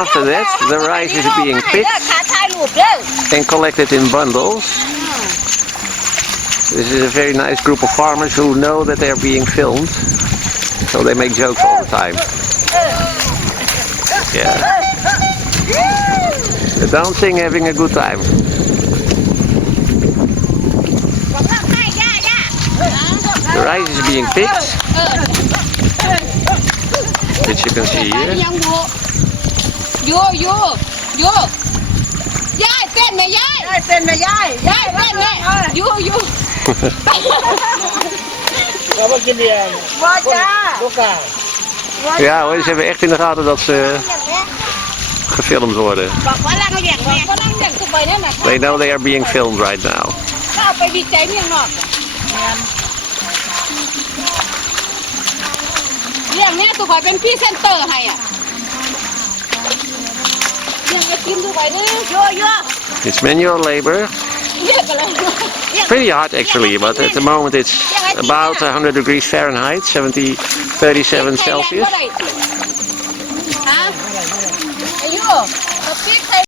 After that, the rice is being picked ขาถ่ายรูปเด้อ and collected in bundles. This is a very nice group of farmers who know that they're being filmed, so they make jokes all the time. Yeah. They're dancing, having a good time. บอกว่าให้ย่า The rice is being picked, which you can see here. ยังอยู่ยายเต้นไหมยาย ได้เส้นนะยาย ยายเต้นไหมอยู่ Ja, wat je niet ว่าจ้า lokaal. Ja hoor, ze hebben echt in de gaten dat ze gefilmd worden. บอกว่าลังเลี้ยงแม่ ก็นั่งอย่างสุไปนั่นน่ะ They know they are being filmed right now. ถ้าเอาไปวิจัยเมืองนอกเรื่องนี้ตัวคอยเป็นพรี่เซนเตอร์ให้อ่ะเรื่องไอ้กินตัวคอยนี่ โย It's manual labor. เรียกกันเลย Pretty hot actually, but at the moment it's about 100 degrees Fahrenheit, 37 Celsius. ฮะอายุเอาพริกใส่